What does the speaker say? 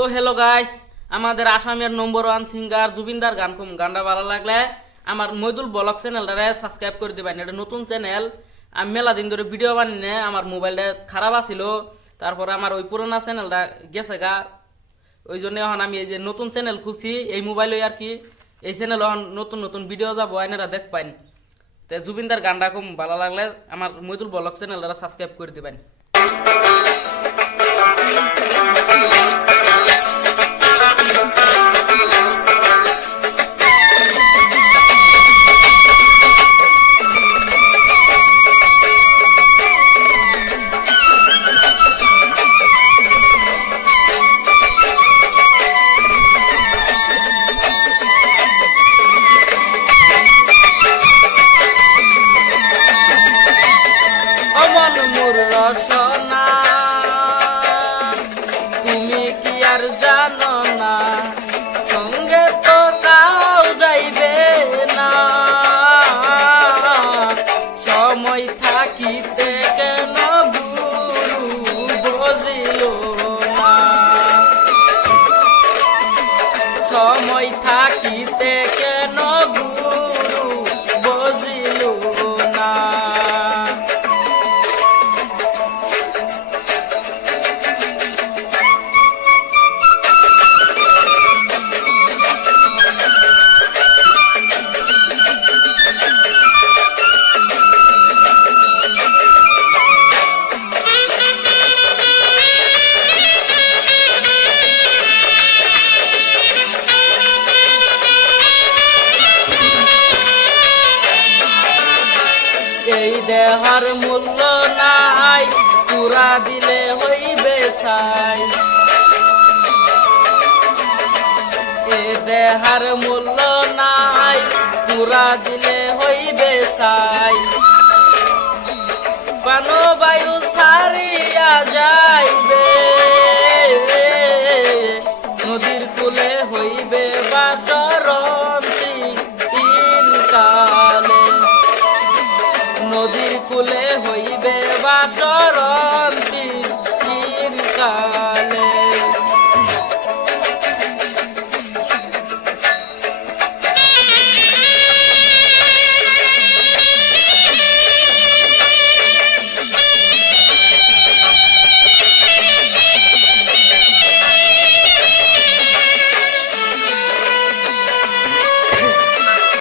তো hello guys, আমাদের আসামের নম্বর 1 সিঙ্গার জুবিনদার গানটা ভালো লাগলে আমার মইদুল ব্লগ চ্যানেলটারে সাবস্ক্রাইব করে দিবেন। এটা নতুন চ্যানেল। আমি মেলা দিন ধরে ভিডিও বানিয়ে আমার মোবাইলটা খারাপ আছিল, তারপরে আমার ওই পুরোনো চ্যানেলটা গেছে গা, ওই জন্য এখন আমি এই যে নতুন চ্যানেল খুলছি এই মোবাইলে আর কি। এই চ্যানেল এখন নতুন নতুন ভিডিও যাবো, আইনারা দেখ পাইন। তো জুবিনদার গানটা খুব ভালো লাগলে আমার মইদুল ব্লগ চ্যানেলটা সাবস্ক্রাইব করে দিবেন। অমন মোর রসনা তুমি কি আর জানো না, সঙ্গে তো কাউ যাইবে না, সময় থাকিতে কেন গুরু বুঝিল না, সময় থাকিতে কেন গুরু বুঝিল না। এই দেহার মূল্য নাই, পুরা দিলে হইবে ছাই। এই দেহার মূল্য নাই, পুরা দিলে হইবে ছাই। প্রাণবায়ু সারিয়া যাইবে, নদীর কূলে হইবে বাসরন্তি কালে, নদীর কূলে হইবে বাসর